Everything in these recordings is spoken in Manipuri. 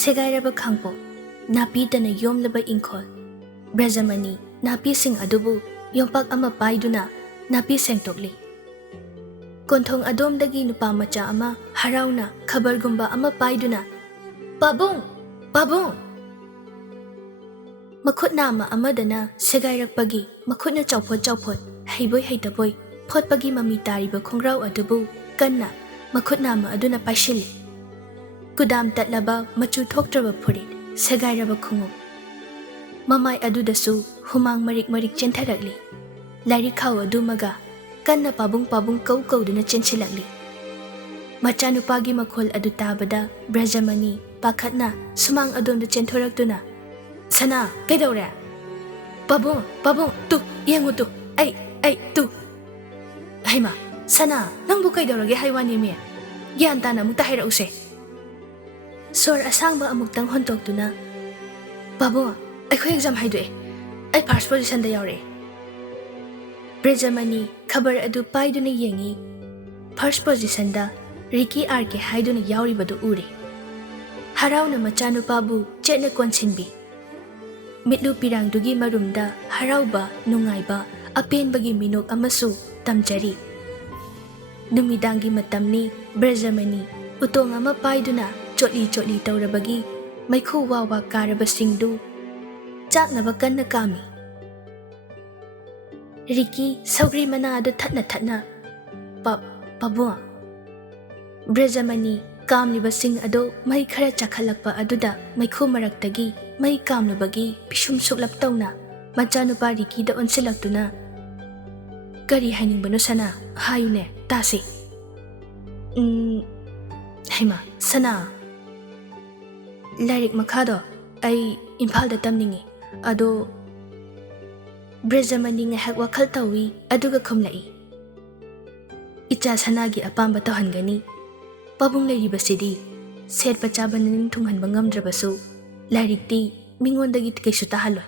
Segairaba khangpo napitana yomlaba ingkhol Brajamani napi sing adubu yompak ama paiduna napi sengtokli konthong adomdagi nupa macha ama harauna khabargumba ama paiduna Pabung Pabung makhut nama amadana segairakpagi makhutna chawphot heiboi heitaboi photpagi mami tariba khongrau adubu kanna makhut nama aduna paishili kudam tatlaba machu thoktraba phurit segairaba khungu mamai adudasu humang marik chentharakli lairi khaw adumaga kanna pabung kauduna chenchilakli machanupagi makhol adu tabada Brajamani pakhatna sumang adonda chenthораktuna sana kaidore pabung tu yengu tu ai tu haima sana nangbu kaidorage haiwani me gyan tana mukta hairause sor asangba amuktang hontoktuna pabung akhoi exam haidue ai first position da yaure Brajamani khabar adu paiduna yengi first position da Ricky RK haiduna yauribadu ure harauna machanupabu chetna konsinbi mitlu pirangdugi marumda harauba nungaiba apenbagi minok amasu tamjari numidangi matamni Brajamani utong ama paiduna chotli taurabagi maikhu wawa karaba singdu chaknaba kanna kami Ricky saugri mana adu thatna pabua Brajamani kamliba sing ado mai khara chakhalakpa aduda maikhu maraktagi mai kamlabagi pishum suklap tawna machanupa Ricky da onsilaktuna kari hainingbano sana hayune tasi haima sana lairik makhado ai imphal da tamningi ado Brajamani ngahak wakhal tawi aduga khumlai icha sanagi apamba tawhangani pabung leiribasidi setpa chabana ningthunghanba ngamdrabasu lairikti mingondagi kaisu tahaloi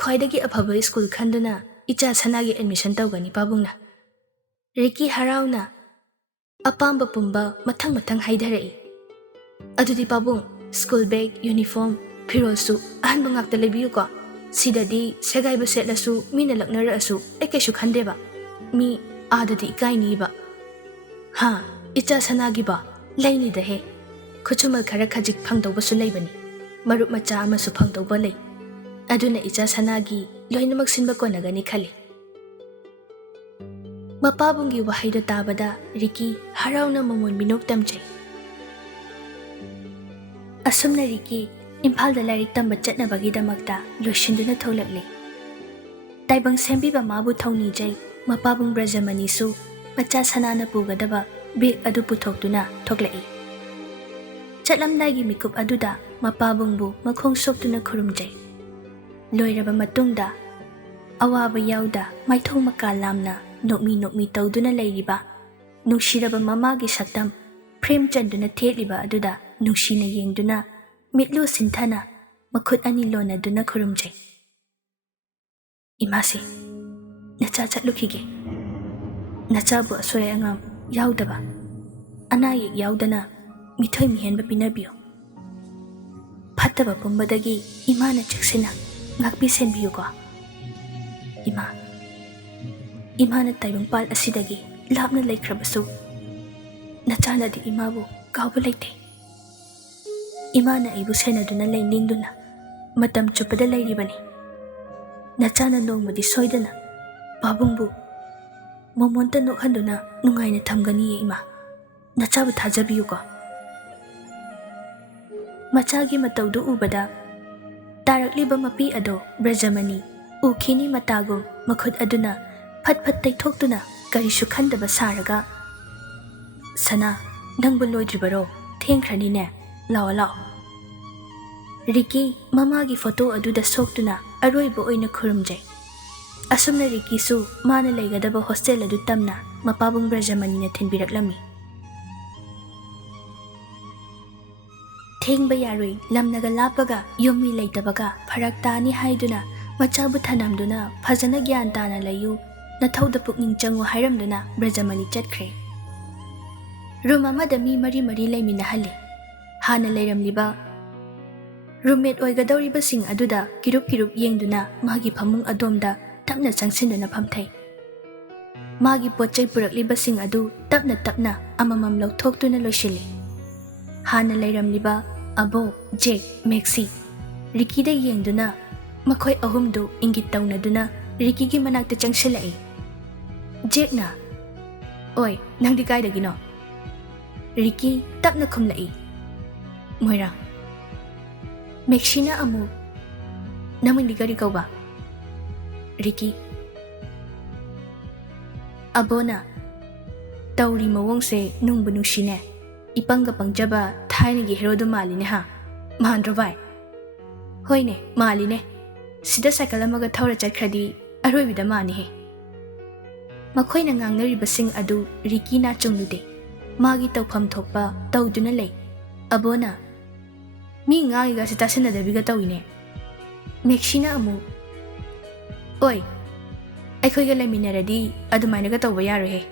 khwaidagi afaba school khanduna icha sanagi admission tawgani pabungna Ricky harauna apamba pumba mathang haidarai adudi pabung school bag uniform phirosu ahanba ngakta lebiyu ko sidadi segaiba setlasu mina laknara asu ai kaisu khandeba mi adadi ikaini ba ha icha sanagi ba laini da he khuchumal khara khajik phangdawba su leibani marup macha ama su phangdawba lei aduna icha sanagi loinamak sinba konagani khali mapabungi wahaido tabada Ricky harauna mamon minok tamchai asumna Ricky Imphal da lairik tamba chatnabagi damakta loishinduna tholakli taibang sembiba mabu thawni jai mapabung Brajamani su macha sanana pugadaba big adu puthoktuna thoklai chatlamdagi mikup aduda mapabungbu makhong soktuna khurumjai loiraba matungda awaba yauda maithong makalamna nokmi tawduna leiriba nungshiraba mamagi saktam frame chanduna theliba aduda nungshina yengduna mitlu sinthana makhut ani lona duna khurumjai imasi nacha chatlukhige nacha bu asore angam yaudaba anayik yaudana mithoi mihenba pinabiyo phattaba pumbadagi imana cheksina ngakpi senbiyu ko imana taibang pal asidagi lapna laikrabasu nachana di imabu kaubu laite imana ibu senaduna lainingduna matam chupada lairibani nachana nongmadi soidana pabungbu momonta nokhanduna nungaina thamgani ima nachabu thajabiyu ko machagi matawdu ubada tarakliba mapi ado Brajamani ukhini matago makhut aduna phat taithokduna karisu khandaba saraga sana nangbu loidribaro thengkhrani ne lao Ricky mamagi photo aduda soktuna aroiba oina khurumjai asumna Ricky su mana leigadaba hostel adu tamna mapabung Brajamani na thinbiraklami thengba yaroi lamnaga lapaga yomi leitabaga pharak tani haiduna machabu thanamduna phajana gyan tana layu nathauda pukning changu hairamduna Brajamani chatkre room amada mi mari laimina hale ꯍꯥꯟꯅ ꯂꯩꯔꯝꯂꯤꯕ ꯔꯨꯝꯃꯦꯠ ꯑꯣꯏꯒꯗꯧꯔꯤꯕꯁꯤꯡ ꯑꯗꯨꯗ ꯀꯤꯔꯨꯞ ꯌꯦꯡꯗꯨꯅ ꯃꯥꯒꯤ ꯐꯃꯨꯡ ꯑꯗꯣꯝꯗ ꯇꯞꯅ ꯆꯪꯁꯤꯟꯗꯨꯅ ꯐꯝꯊꯩ꯫ ꯃꯥꯒꯤ ꯄꯣꯠꯆꯩ ꯄꯨꯔꯛꯂꯤꯕꯁꯤꯡ ꯑꯗꯨ ꯇꯞꯅ ꯑꯃꯃꯝ ꯂꯧꯊꯣꯛꯇꯨꯅ ꯂꯣꯏꯁꯤꯜꯂꯤ꯫ ꯍꯥꯟꯅ ꯂꯩꯔꯝꯂꯤꯕ ꯑꯕꯣ, ꯖꯦꯛ, ꯃꯦꯛꯁꯤ, ꯔꯤꯀꯤꯗ ꯌꯦꯡꯗꯨꯅ ꯃꯈꯣꯏ ꯑꯍꯨꯝꯗꯨ ꯏꯪꯒꯤꯠ ꯇꯧꯅꯗꯨꯅ ꯔꯤꯀꯤꯒꯤ ꯃꯅꯥꯛꯇ ꯆꯪꯁꯤꯜꯂꯛꯏ꯫ ꯖꯦꯛꯅ "ꯑꯣꯏ, ꯅꯪꯗꯤ ꯀꯥꯏꯗꯒꯤꯅꯣ?" ꯔꯤꯀꯤ ꯇꯞꯅ ꯈꯨꯝꯂꯛꯏ, "ꯃꯣꯏꯔꯥꯡ." ꯃꯦꯛꯁꯤꯅ ꯑꯃꯨꯛ "ꯅꯃꯤꯡꯗꯤ ꯀꯔꯤ ꯀꯧꯕ?" ꯔꯤꯀꯤ꯫ ꯑꯕꯣꯅ "ꯇꯧꯔꯤ ꯃꯑꯣꯡꯁꯦ ꯅꯨꯡꯕꯨ ꯅꯨꯡꯁꯤꯅꯦ, ꯏꯄꯪꯒ ꯄꯪꯖꯕ ꯊꯥꯏꯅꯒꯤ ꯍꯦꯔꯣꯗꯨ ꯃꯥꯜꯂꯤꯅꯦ ꯍꯥ, ꯃꯥꯟꯗ꯭ꯔꯣ ꯚꯥꯏ?" "ꯍꯣꯏꯅꯦ, ꯃꯥꯜꯂꯤꯅꯦ, ꯁꯤꯗ ꯁꯥꯏꯀꯜ ꯑꯃꯒ ꯊꯧꯔ ꯆꯠꯈ꯭ꯔꯗꯤ ꯑꯔꯣꯏꯕꯤꯗ ꯃꯥꯟꯅꯤꯍꯦ." ꯃꯈꯣꯏꯅ ꯉꯥꯡꯅꯔꯤꯕꯁꯤꯡ ꯑꯗꯨ ꯔꯤꯀꯤ ꯅꯥꯆꯨꯡꯂꯨꯗꯦ, ꯃꯥꯒꯤ ꯇꯧꯐꯝ ꯊꯣꯛꯄ ꯇꯧꯗꯨꯅ ꯂꯩ꯫ ꯑꯕꯣꯅ "ꯃꯤ ꯉꯥꯡꯉꯤꯒꯁꯤ ꯇꯥꯁꯤꯟꯅꯗꯕꯤꯒ ꯇꯧꯏꯅꯦ." ꯃꯦꯛꯁꯤꯅ ꯑꯃꯨꯛ "ꯑꯣꯏ, ꯑꯩꯈꯣꯏꯒ ꯂꯩꯃꯤꯟꯅꯔꯗꯤ ꯑꯗꯨꯃꯥꯏꯅꯒ ꯇꯧꯕ ꯌꯥꯔꯣꯏꯍꯦ,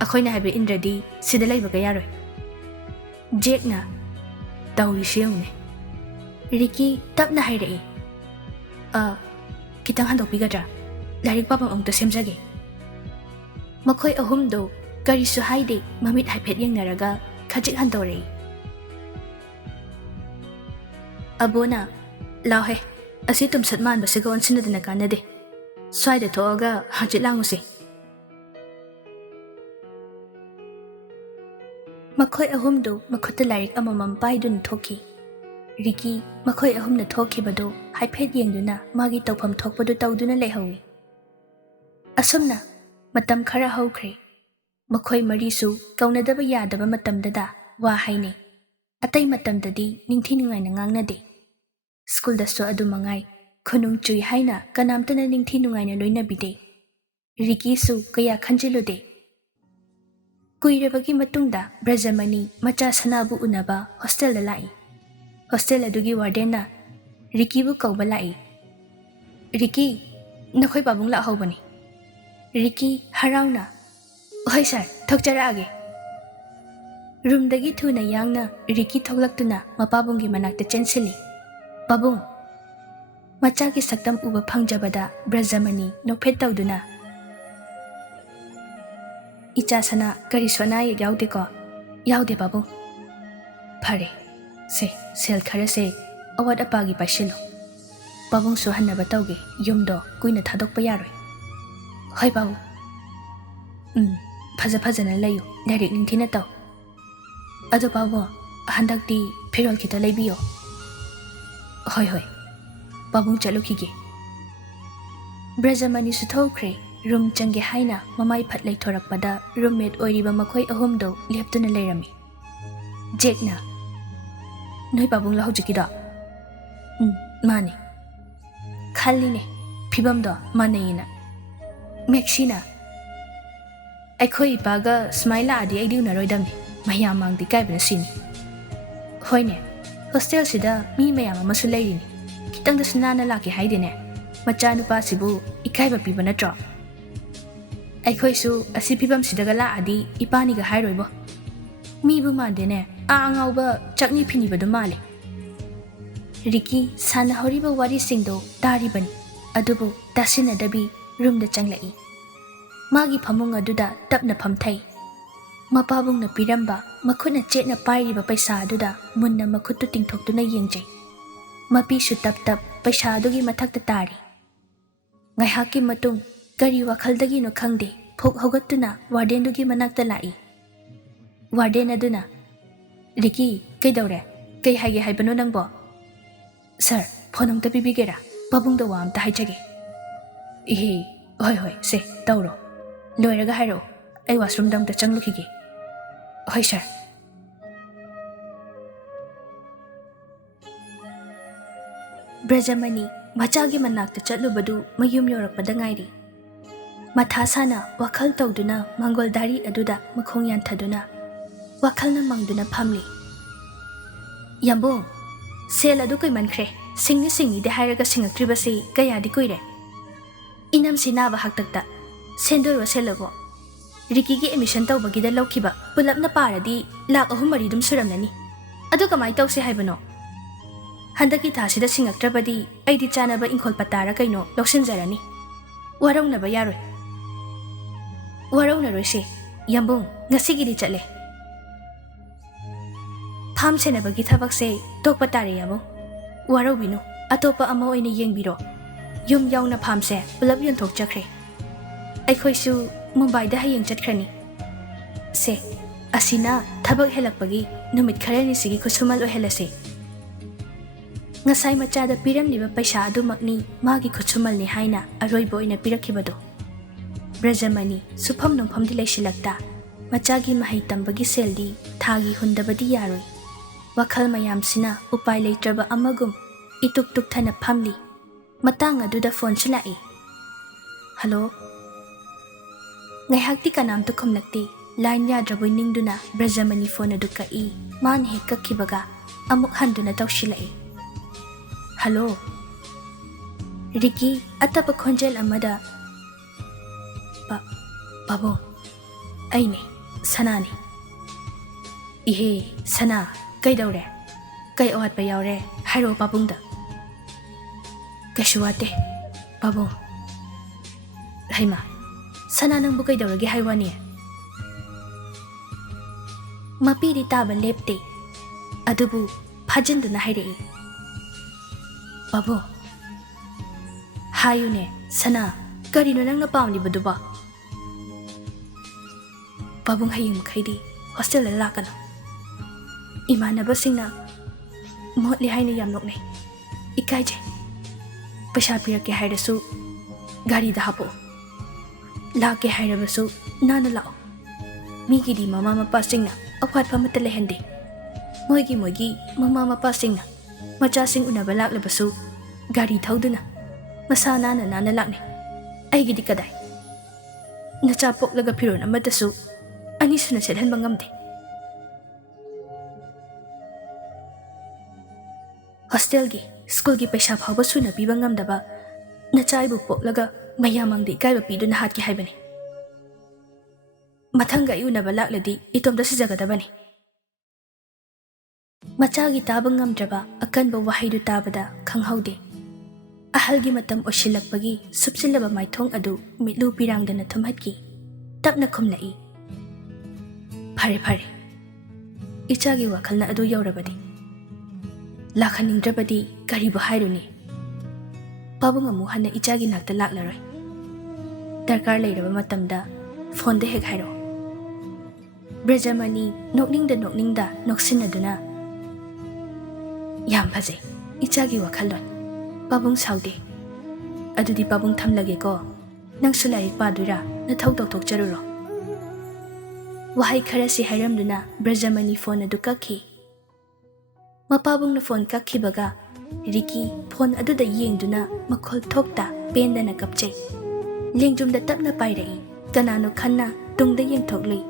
ꯑꯩꯈꯣꯏꯅ ꯍꯥꯏꯕ ꯏꯟꯗ꯭ꯔꯗꯤ ꯁꯤꯗ ꯂꯩꯕꯒ ꯌꯥꯔꯣꯏ." ꯖꯦꯛꯅ "ꯇꯧꯔꯤꯁꯤ ꯌꯦꯡꯉꯨꯅꯦ." ꯔꯤꯀꯤ ꯇꯞꯅ ꯍꯥꯏꯔꯛꯏ, "ꯈꯤꯇꯪ ꯍꯟꯗꯣꯛꯄꯤꯒꯗ꯭ꯔꯥ? ꯂꯥꯏꯔꯤꯛ ꯄꯥꯐꯝ ꯑꯃꯨꯛꯇ ꯁꯦꯝꯖꯒꯦ." ꯃꯈꯣꯏ ꯑꯍꯨꯝꯗꯨ ꯀꯔꯤꯁꯨ ꯍꯥꯏꯗꯦ, ꯃꯃꯤꯠ ꯍꯥꯏꯐꯦꯠ ꯌꯦꯡꯅꯔꯒ ꯈꯖꯤꯛ ꯍꯟꯗꯣꯔꯛꯏ꯫ ꯑꯕꯣꯅ "ꯂꯥꯎꯍꯦ, ꯑꯁꯤ ꯇꯨꯝꯁꯠ ꯃꯥꯟꯕꯁꯤꯒ ꯑꯣꯟꯁꯤꯟꯅꯗꯅ ꯀꯥꯟꯅꯗꯦ, ꯁ꯭ꯋꯥꯏꯗ ꯊꯣꯛꯑꯒ ꯍꯪꯆꯤꯠ ꯂꯥꯡꯉꯨꯁꯤ." ꯃꯈꯣꯏ ꯑꯍꯨꯝꯗꯨ ꯃꯈꯨꯠꯇ ꯂꯥꯏꯔꯤꯛ ꯑꯃꯃꯝ ꯄꯥꯏꯗꯨꯅ ꯊꯣꯛꯈꯤ꯫ ꯔꯤꯀꯤ ꯃꯈꯣꯏ ꯑꯍꯨꯝꯅ ꯊꯣꯛꯈꯤꯕꯗꯨ ꯍꯥꯏꯐꯦꯠ ꯌꯦꯡꯗꯨꯅ ꯃꯥꯒꯤ ꯇꯧꯐꯝ ꯊꯣꯛꯄꯗꯨ ꯇꯧꯗꯨꯅ ꯂꯩꯍꯧꯏ꯫ ꯑꯁꯨꯝꯅ ꯃꯇꯝ ꯈꯔ ꯍꯧꯈ꯭ꯔꯦ꯫ ꯃꯈꯣꯏ ꯃꯔꯤꯁꯨ ꯀꯧꯅꯗꯕ ꯌꯥꯗꯕ ꯃꯇꯝꯗꯗ ꯋꯥ ꯍꯥꯏꯅꯩ, ꯑꯇꯩ ꯃꯇꯝꯗꯗꯤ ꯅꯤꯡꯊꯤ ꯅꯨꯡꯉꯥꯏꯅ ꯉꯥꯡꯅꯗꯦ꯫ ꯁ꯭ꯀꯨꯜꯗꯁꯨ ꯑꯗꯨꯃꯉꯥꯏ, ꯈꯨꯅꯨꯡ ꯆꯨꯏ ꯍꯥꯏꯅ ꯀꯅꯥꯝꯇꯅ ꯅꯤꯡꯊꯤ ꯅꯨꯡꯉꯥꯏꯅ ꯂꯣꯏꯅꯕꯤꯗꯦ꯫ ꯔꯤꯀꯤꯁꯨ ꯀꯌꯥ ꯈꯟꯖꯤꯜꯂꯨꯗꯦ꯫ ꯀꯨꯏꯔꯕꯒꯤ ꯃꯇꯨꯡꯗ ꯕ꯭ꯔꯖꯃꯅꯤ ꯃꯆꯥ ꯁꯅꯥꯕꯨ ꯎꯅꯕ ꯍꯣꯁꯇꯦꯜꯗ ꯂꯥꯛꯏ꯫ ꯍꯣꯁꯇꯦꯜ ꯑꯗꯨꯒꯤ ꯋꯥꯔꯗꯦꯟꯅ ꯔꯤꯀꯤꯕꯨ ꯀꯧꯕ ꯂꯥꯛꯏ꯫ "ꯔꯤꯀꯤ, ꯅꯈꯣꯏ ꯄꯥꯕꯨꯡ ꯂꯥꯛꯍꯧꯕꯅꯤ." ꯔꯤꯀꯤ ꯍꯔꯥꯎꯅ "ꯍꯣꯏ ꯁꯥꯔ, ꯊꯣꯛꯆꯔꯛꯑꯒꯦ." ꯔꯨꯝꯗꯒꯤ ꯊꯨꯅ ꯌꯥꯡꯅ ꯔꯤꯀꯤ ꯊꯣꯛꯂꯛꯇꯨꯅ ꯃꯄꯥꯕꯨꯡꯒꯤ ꯃꯅꯥꯛꯇ ꯆꯦꯟꯁꯤꯜꯂꯤ꯫ "ꯄꯥꯕꯨꯡ." ꯃꯆꯥꯒꯤ ꯁꯛꯇꯝ ꯎꯕ ꯐꯪꯖꯕꯗ ꯕ꯭ꯔꯖꯃꯅꯤ ꯅꯣꯛꯐꯦꯠ ꯇꯧꯗꯨꯅ "ꯏꯆꯥꯁꯅꯥ ꯀꯔꯤꯁꯨ ꯑꯅꯥ ꯑꯌꯦꯛ ꯌꯥꯎꯗꯦꯀꯣ?" "ꯌꯥꯎꯗꯦ ꯄꯥꯕꯨꯡ." "ꯐꯔꯦ, ꯁꯦꯜ ꯈꯔꯁꯦ ꯑꯋꯥꯠ ꯑꯄꯥꯒꯤ ꯄꯥꯏꯁꯤꯜꯂꯨ, ꯄꯥꯕꯨꯡꯁꯨ ꯍꯟꯅꯕ ꯇꯧꯒꯦ, ꯌꯨꯝꯗꯣ ꯀꯨꯏꯅ ꯊꯥꯗꯣꯛꯄ ꯌꯥꯔꯣꯏ." "ꯍꯣꯏ ꯄꯥꯕꯨꯡ." ꯐꯖꯅ ꯂꯩꯌꯨ, ꯂꯥꯏꯔꯤꯛ ꯅꯤꯡꯊꯤꯅ ꯇꯧ." "ꯑꯗꯣ ꯄꯥꯕꯨꯡ, ꯍꯟꯗꯛꯇꯤ ꯐꯤꯔꯣꯜ ꯈꯤꯇ ꯂꯩꯕꯤꯌꯣ." ꯍꯣꯏ, ꯄꯥꯕꯨꯡ ꯆꯠꯂꯨꯈꯤꯒꯦ." ꯕ꯭ꯔꯖꯃꯅꯤꯁꯨ ꯊꯣꯛꯈ꯭ꯔꯦ꯫ ꯔꯨꯝ ꯆꯪꯒꯦ ꯍꯥꯏꯅ ꯃꯃꯥꯏ ꯐꯠ ꯂꯩꯊꯣꯔꯛꯄꯗ ꯔꯨꯝꯃꯦꯠ ꯑꯣꯏꯔꯤꯕ ꯃꯈꯣꯏ ꯑꯍꯨꯝꯗꯨ ꯂꯦꯞꯇꯨꯅ ꯂꯩꯔꯝꯃꯤ꯫ ꯖꯦꯛꯅ "ꯅꯣꯏ ꯄꯥꯕꯨꯡꯂ ꯍꯧꯖꯤꯛꯀꯤꯗꯣ?" "ꯃꯥꯅꯦ." "ꯈꯜꯂꯤꯅꯦ, ꯐꯤꯕꯝꯗꯣ ꯃꯥꯟꯅꯩꯌꯦꯅ." ꯃꯦꯛꯁꯤꯅ "ꯑꯩꯈꯣꯏ ꯏꯄꯥꯒ ꯁꯨꯃꯥꯏꯅ ꯂꯥꯛꯑꯗꯤ ꯑꯩꯗꯤ ꯎꯅꯔꯣꯏꯗꯕꯅꯤ, ꯃꯌꯥꯝ ꯃꯥꯡꯗ ꯏꯀꯥꯏꯕꯅ ꯁꯤꯅꯤ." "ꯍꯣꯏꯅꯦ, ꯍꯣꯁꯇꯦꯜꯁꯤꯗ ꯃꯤ ꯃꯌꯥꯝ ꯑꯃꯁꯨ ꯂꯩꯔꯤꯅꯤ, ꯈꯤꯇꯪꯗꯁꯨ ꯅꯥꯟꯅ ꯂꯥꯛꯀꯦ ꯍꯥꯏꯗꯦꯅꯦ, ꯃꯆꯥꯅꯨꯄꯥꯁꯤꯕꯨ ꯏꯀꯥꯏꯕ ꯄꯤꯕ ꯅꯠꯇ꯭ꯔꯣ? ꯑꯩꯈꯣꯏꯁꯨ ꯑꯁꯤ ꯐꯤꯕꯝꯁꯤꯗꯒ ꯂꯥꯛꯑꯗꯤ ꯏꯄꯥꯅꯤꯒ ꯍꯥꯏꯔꯣꯏꯕꯣ, ꯃꯤꯕꯨ ꯃꯥꯟꯗꯦꯅꯦ, ꯑꯉꯥꯎꯕ ꯆꯛꯅꯤ ꯐꯤꯅꯤꯕꯗꯨ ꯃꯥꯜꯂꯦ." ꯔꯤꯀꯤ ꯁꯥꯟꯅꯍꯧꯔꯤꯕ ꯋꯥꯔꯤꯁꯤꯡꯗꯣ ꯇꯥꯔꯤꯕꯅꯤ, ꯑꯗꯨꯕꯨ ꯇꯥꯁꯤꯟꯅꯗꯕꯤ ꯔꯨꯝꯗ ꯆꯪꯂꯛꯏ꯫ ꯃꯥꯒꯤ ꯐꯃꯨꯡ ꯑꯗꯨꯗ ꯇꯞꯅ ꯐꯝꯊꯩ꯫ ꯃꯄꯥꯕꯨꯡꯅ ꯄꯤꯔꯝꯕ ꯃꯈꯨꯠꯅ ꯆꯦꯠꯅ ꯄꯥꯏꯔꯤꯕ ꯄꯩꯁꯥ ꯑꯗꯨꯗ ꯃꯨꯟꯅ ꯃꯈꯨꯠꯇꯨ ꯇꯤꯡꯊꯣꯛꯇꯨꯅ ꯌꯦꯡꯖꯩ꯫ ꯃꯄꯤꯁꯨ ꯇꯞ ꯄꯩꯁꯥ ꯑꯗꯨꯒꯤ ꯃꯊꯛꯇ ꯇꯥꯔꯤ꯫ ꯉꯥꯏꯍꯥꯛꯀꯤ ꯃꯇꯨꯡ ꯀꯔꯤ ꯋꯥꯈꯜꯗꯒꯤꯅꯣ ꯈꯪꯗꯦ, ꯐꯨꯛ ꯍꯧꯒꯠꯇꯨꯅ ꯋꯥꯔꯗꯦꯟꯗꯨꯒꯤ ꯃꯅꯥꯛꯇ ꯂꯥꯛꯏ꯫ ꯋꯥꯔꯗꯦꯟ ꯑꯗꯨꯅ "ꯔꯤꯀꯤ, ꯀꯩꯗꯧꯔꯦ? ꯀꯩ ꯍꯥꯏꯒꯦ ꯍꯥꯏꯕꯅꯣ ꯅꯪꯕꯣ?" "ꯁꯥꯔ, ꯐꯣꯟ ꯑꯝꯇ ꯄꯤꯕꯤꯒꯦꯔꯥ? ꯄꯥꯕꯨꯡꯗ ꯋꯥ ꯑꯝꯇ ꯍꯥꯏꯖꯒꯦ." "ꯏꯍꯦ, ꯍꯣꯏ, ꯇꯧꯔꯣ. ꯂꯣꯏꯔꯒ ꯍꯥꯏꯔꯛꯑꯣ, ꯑꯩ ꯋꯥꯁꯔꯨꯝꯗ ꯑꯝꯇ ꯆꯪꯂꯨꯈꯤꯒꯦ." "ꯍꯣꯏ ꯁꯥꯔ." ꯕ꯭ꯔꯖꯃꯅꯤ ꯃꯆꯥꯒꯤ ꯃꯅꯥꯛꯇ ꯆꯠꯂꯨꯕꯗꯨ ꯃꯌꯨꯝ ꯌꯧꯔꯛꯄꯗ ꯉꯥꯏꯔꯤ꯫ ꯃꯊꯥ ꯁꯥꯅ ꯋꯥꯈꯜ ꯇꯧꯗꯨꯅ ꯃꯥꯡꯒꯣꯜ ꯗꯥꯔꯤ ꯑꯗꯨꯗ ꯃꯈꯣꯡ ꯌꯥꯟꯊꯗꯨꯅ ꯋꯥꯈꯜꯅ ꯃꯪꯗꯨꯅ ꯐꯝꯂꯤ꯫ "ꯌꯥꯝꯕꯨꯡ, ꯁꯦꯜ ꯑꯗꯨ ꯀꯨꯏꯃꯟꯈ꯭ꯔꯦ, ꯁꯤꯡꯅꯤꯗꯦ ꯍꯥꯏꯔꯒ ꯁꯤꯡꯉꯛꯇ꯭ꯔꯤꯕꯁꯤ ꯀꯌꯥꯗꯤ ꯀꯨꯏꯔꯦ? ꯏꯅꯝꯁꯤ ꯅꯥꯕ ꯍꯥꯛꯇꯛꯇ ꯁꯦꯟꯗꯣꯏꯔꯣ ꯁꯦꯜꯂꯕꯣ? ꯔꯤꯀꯤꯒꯤ ꯑꯦꯗꯃꯤꯁꯟ ꯇꯧꯕꯒꯤꯗ ꯂꯧꯈꯤꯕ ꯄꯨꯂꯞꯅ ꯄꯥꯔꯗꯤ ꯂꯥꯛ 3-4 ꯑꯗꯨꯝ ꯁꯨꯔꯝꯂꯅꯤ, ꯑꯗꯨ ꯀꯃꯥꯏ ꯇꯧꯁꯤ ꯍꯥꯏꯕꯅꯣ? ꯍꯟꯗꯛꯀꯤ ꯊꯥꯁꯤꯗ ꯁꯤꯡꯉꯛꯇ꯭ꯔꯕꯗꯤ ꯑꯩꯗꯤ ꯆꯥꯅꯕ ꯏꯪꯈꯣꯜ ꯄꯇꯥꯔ ꯀꯩꯅꯣ ꯂꯧꯁꯤꯟꯖꯔꯅꯤ. ꯋꯥꯔꯧꯅꯕ ꯌꯥꯔꯣꯏ. ꯋꯥꯔꯧꯅꯔꯣꯏꯁꯦ. ꯌꯥꯝꯕꯨꯡ, ꯉꯁꯤꯒꯤꯗꯤ ꯆꯠꯂꯦ. ꯐꯥꯝ ꯁꯦꯟꯅꯕꯒꯤ ꯊꯕꯛꯁꯦ ꯇꯣꯛꯄ ꯇꯥꯔꯦ ꯌꯥꯕꯨꯡ. ꯋꯥꯔꯧꯕꯤꯅꯨ. ꯑꯇꯣꯞꯄ ꯑꯃ ꯑꯣꯏꯅ ꯌꯦꯡꯕꯤꯔꯣ. ꯌꯨꯝ ꯌꯥꯎꯅ ꯐꯥꯝꯁꯦ ꯄꯨꯂꯞ ꯌꯣꯟꯊꯣꯛꯆꯈ꯭ꯔꯦ. ꯑꯩꯈꯣꯏꯁꯨ ꯃꯨꯝꯕꯥꯏꯗ ꯍꯌꯦꯡ ꯆꯠꯈ꯭ꯔꯅꯤ. ꯁꯦ, ꯑꯁꯤꯅ ꯊꯕꯛ ꯍꯦꯜꯂꯛꯄꯒꯤ ꯅꯨꯃꯤꯠ ꯈꯔꯅꯤꯁꯤꯒꯤ ꯈꯨꯠꯁꯨꯃꯜ ꯑꯣꯏꯍꯜꯂꯁꯦ. ꯉꯁꯥꯏ ꯃꯆꯥꯗ ꯄꯤꯔꯝꯂꯤꯕ ꯄꯩꯁꯥ ꯑꯗꯨꯃꯛꯅꯤ ꯃꯥꯒꯤ ꯈꯨꯠꯁꯨꯃꯜꯅꯤ ꯍꯥꯏꯅ ꯑꯔꯣꯏꯕ ꯑꯣꯏꯅ ꯄꯤꯔꯛꯈꯤꯕꯗꯣ. ꯕ꯭ꯔꯖꯃꯅꯤ ꯁꯨꯐꯝ ꯅꯣꯡꯐꯝꯗꯤ ꯂꯩꯁꯤꯜꯂꯛꯇ ꯃꯆꯥꯒꯤ ꯃꯍꯩ ꯇꯝꯕꯒꯤ ꯁꯦꯜꯗꯤ ꯊꯥꯒꯤ ꯍꯨꯟꯗꯕꯗꯤ ꯌꯥꯔꯣꯏ. ꯋꯥꯈꯜ ꯃꯌꯥꯝꯁꯤꯅ ꯎꯄꯥꯏ ꯂꯩꯇ꯭ꯔꯕ ꯑꯃꯒꯨꯝ ꯏꯇꯨꯛ ꯇꯨꯛꯊꯅ ꯐꯝꯂꯤ. ꯃꯇꯥꯡ ꯑꯗꯨꯗ ꯐꯣꯟꯁꯨ ꯂꯥꯛꯏ. ꯍꯜꯂꯣ. ꯉꯥꯏꯍꯥꯛꯇꯤ ꯀꯅꯥꯝꯇ ꯈꯨꯝꯂꯛꯇꯦ. ꯂꯥꯏꯟ ꯌꯥꯗ꯭ꯔꯕꯣꯏ ꯅꯤꯡꯗꯨꯅ ꯕ꯭ꯔꯖꯃꯅꯤ ꯐꯣꯟ ꯑꯗꯨ ꯀꯛꯏ. ꯃꯥꯅ ꯍꯦꯛ ꯀꯛꯈꯤꯕꯒ ꯑꯃꯨꯛ ꯍꯟꯗꯨꯅ ꯇꯧꯁꯤꯜꯂꯛꯏ. ꯍꯜꯂꯣ. ꯔꯤꯀꯤ ꯑꯇꯞꯄ ꯈꯣꯟꯖꯦꯜ ꯑꯃꯗ, ꯄꯥꯕꯨꯡ, ꯑꯩꯅꯦ, ꯁꯅꯥꯅꯤ. ꯏꯍꯦ, ꯁꯅꯥ, ꯀꯩꯗꯧꯔꯦ? ꯀꯩ ꯑꯋꯥꯠꯄ ꯌꯥꯎꯔꯦ? ꯍꯥꯏꯔꯛꯑꯣ ꯄꯥꯕꯨꯡꯗ. ꯀꯩꯁꯨ ꯋꯥꯠꯇꯦ, ꯄꯥꯕꯨꯡ. ꯍꯩꯃꯥ, ꯁꯅꯥ ꯅꯪꯕꯨ ꯀꯩꯗꯧꯔꯒꯦ ꯍꯥꯏ ꯋꯥꯅꯤ? ꯃꯄꯤꯗꯤ ꯇꯥꯕ ꯂꯦꯞꯇꯦ. ꯑꯗꯨꯕꯨ ꯐꯥꯖꯤꯟꯗꯨꯅ ꯍꯥꯏꯔꯛꯏ. ꯄꯥꯕꯨꯡ. ꯍꯥꯏꯌꯨꯅꯦ, ꯁꯅꯥ, ꯀꯔꯤꯅꯣ ꯅꯪꯅ ꯄꯥꯝꯂꯤꯕꯗꯨꯕꯣ? ꯄꯥꯕꯨꯡ, ꯍꯌꯦꯡ ꯃꯈꯩꯗꯤ ꯍꯣꯁꯇꯦꯜꯗ ꯂꯥꯛꯀꯅꯨ. ꯏꯃꯥꯟꯅꯕꯁꯤꯡꯅ ꯃꯣꯠꯂꯤ ꯍꯥꯏꯅ ꯌꯥꯝ ꯅꯣꯛꯅꯩ. ꯏꯀꯥꯏꯖꯩ. ꯄꯩꯁꯥ ꯄꯤꯔꯛꯀꯦ ꯍꯥꯏꯔꯁꯨ ꯒꯥꯔꯤꯗ ꯍꯥꯞꯄꯛꯑꯣ. ꯂꯥꯛꯀꯦ ꯍꯥꯏꯔꯕꯁꯨ ꯅꯥꯟꯅ ꯂꯥꯛꯑꯣ. ꯃꯤꯒꯤꯗꯤ ꯃꯃꯥ ꯃꯄꯥꯁꯤꯡꯅ ꯑꯋꯥꯠꯄ ꯑꯃꯠꯇ ꯂꯩꯍꯟꯗꯦ. ꯃꯣꯏꯒꯤ ꯃꯃꯥ ꯃꯄꯥꯁꯤꯡꯅ ꯃꯆꯥꯁꯤꯡ ꯎꯅꯕ ꯂꯥꯛꯂꯕꯁꯨ ꯒꯥꯔꯤ ꯊꯧꯗꯨꯅ ꯃꯁꯥ ꯅꯥꯟꯅ ꯂꯥꯛꯅꯩ. ꯑꯩꯒꯤꯗꯤ ꯀꯗꯥꯏ? ꯅꯆꯥ ꯄꯣꯛꯂꯒ ꯐꯤꯔꯣꯜ ꯑꯃꯠꯇꯁꯨ ꯑꯅꯤꯁꯨꯅ ꯁꯦꯠꯍꯟꯕ ꯉꯝꯗꯦ. ꯍꯣꯁꯇꯦꯜꯒꯤ, ꯁ꯭ꯀꯨꯜꯒꯤ ꯄꯩꯁా ꯐꯥꯎꯕ ꯁꯨꯅ ꯄꯤꯕ ꯉꯝꯗꯕ ꯅꯆꯥ ꯑꯩꯕꯨ ꯄꯣꯛꯂꯒ ꯃꯌꯥꯝꯃꯥꯡꯗ ꯏꯀꯥꯏꯕ ꯄꯤꯗꯨꯅ ꯍꯥꯠꯀꯦ ꯍꯥꯏꯕꯅꯤ. ꯃꯊꯪꯒ ꯑꯩ ꯎꯅꯕ ꯂꯥꯛꯂꯗꯤ ꯏꯇꯣꯝꯇ ꯁꯤꯖꯒꯗꯕꯅꯤ. ꯃꯆꯥꯒꯤ ꯇꯥꯕ ꯉꯝꯗ꯭ꯔꯕ ꯑꯀꯟꯕ ꯋꯥꯍꯩꯗꯨ ꯇꯥꯕꯗ ꯈꯪꯍꯧꯗꯦ. ꯑꯍꯜꯒꯤ ꯃꯇꯝ ꯑꯣꯏꯁꯤꯜꯂꯛꯄꯒꯤ ꯁꯨꯞꯆꯤꯜꯂꯕ ꯃꯥꯏꯊꯣꯡ ꯑꯗꯨ ꯃꯤꯠꯂꯨ ꯄꯤꯔꯥꯡꯗꯅ ꯊꯨꯝꯍꯠꯈꯤ. ꯇꯞꯅ ꯈꯨꯝꯂꯛꯏ. ꯐꯔꯦ ꯐꯔꯦ. ꯏꯆꯥꯒꯤ ꯋꯥꯈꯜꯅ ꯑꯗꯨ ꯌꯧꯔꯕꯗꯤ. ꯂꯥꯛꯍꯟꯅꯤꯡꯗ꯭ꯔꯕꯗꯤ ꯀꯔꯤꯕꯨ ꯍꯥꯏꯔꯨꯅꯤ? ꯄꯥꯕꯨꯡ ꯑꯃꯨꯛ ꯍꯟꯅ ꯏꯆꯥꯒꯤ ꯅꯥꯛꯇ ꯂꯥꯛꯂꯔꯣꯏ. ꯗꯔꯀꯥꯔ ꯂꯩꯔꯕ ꯃꯇꯝꯗ ꯐꯣꯟꯗ ꯍꯦꯛ ꯍꯥꯏꯔꯛꯑꯣ. ꯕ꯭ꯔꯖꯃꯅꯤ ꯅꯣꯛꯅꯤꯡꯗ ꯅꯣꯛꯁꯤꯟꯅꯗꯨꯅ, ꯌꯥꯝ ꯐꯖꯩ ꯏꯆꯥꯒꯤ ꯋꯥꯈꯜꯂꯣꯟ. ꯄꯥꯕꯨꯡ ꯁꯥꯎꯗꯦ. ꯑꯗꯨꯗꯤ ꯄꯥꯕꯨꯡ ꯊꯝꯂꯒꯦꯀꯣ. ꯅꯪꯁꯨ ꯂꯥꯏꯔꯤꯛ ꯄꯥꯗꯣꯏꯔꯥ? ꯅꯊꯧ ꯇꯧꯊꯣꯛꯆꯔꯨꯔꯣ. ꯋꯥꯍꯩ ꯈꯔꯁꯤ ꯍꯥꯏꯔꯝꯗꯨꯅ ꯕ꯭ꯔꯖꯃꯅꯤ ꯐꯣꯟ ꯑꯗꯨ ꯀꯛꯈꯤ. ꯃꯄꯥꯕꯨꯡꯅ ꯐꯣꯟ ꯀꯛꯈꯤꯕꯒ ꯔꯤꯀꯤ ꯐꯣꯟ ꯑꯗꯨꯗ ꯌꯦꯡꯗꯨꯅ ꯃꯈꯣꯜ ꯊꯣꯛꯇ ꯄꯦꯟꯗꯅ ꯀꯞꯆꯩ. ꯂꯦꯡꯖꯨꯝꯗ ꯇꯞꯅ ꯄꯥꯏꯔꯛꯏ. ꯀꯅꯥꯅꯣ ꯈꯟꯅ ꯇꯨꯡꯗ ꯌꯦꯡꯊꯣꯛꯂꯨꯏ.